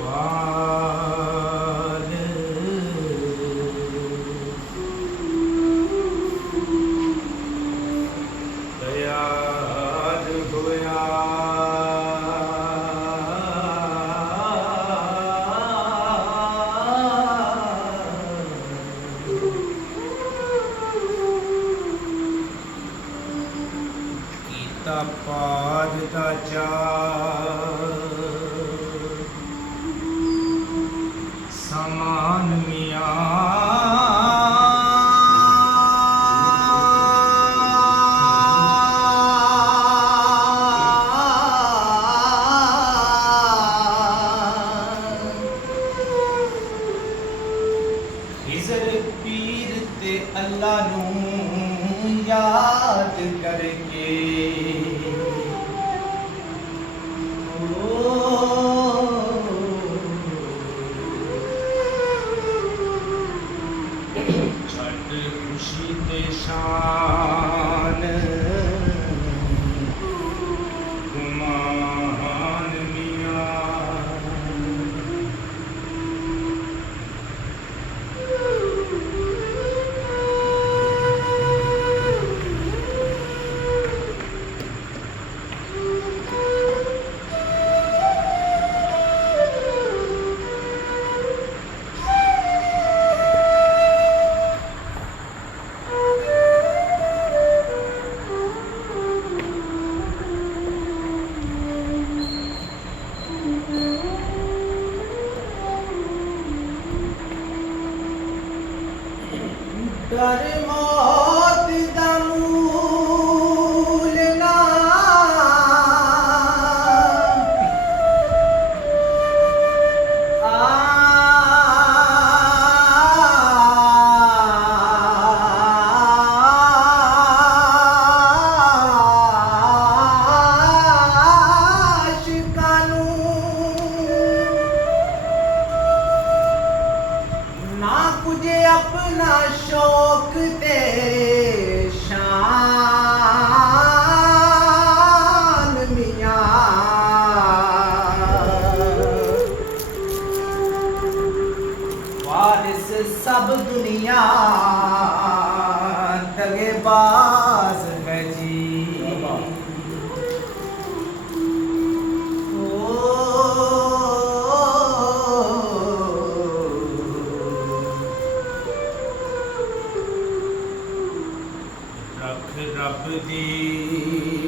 बाल दयाल होया कीता पाद दा चार समान खिज़र पीर ते अल्लाह नूं याद करके छड़ खुशी ते शान गुमान मियां डर मौत दा मूल ना आशिकां नूं ना कुछ अपना शौक ते शान मियां वारिस सब दुनिया दगेबाज है जी रख रब दी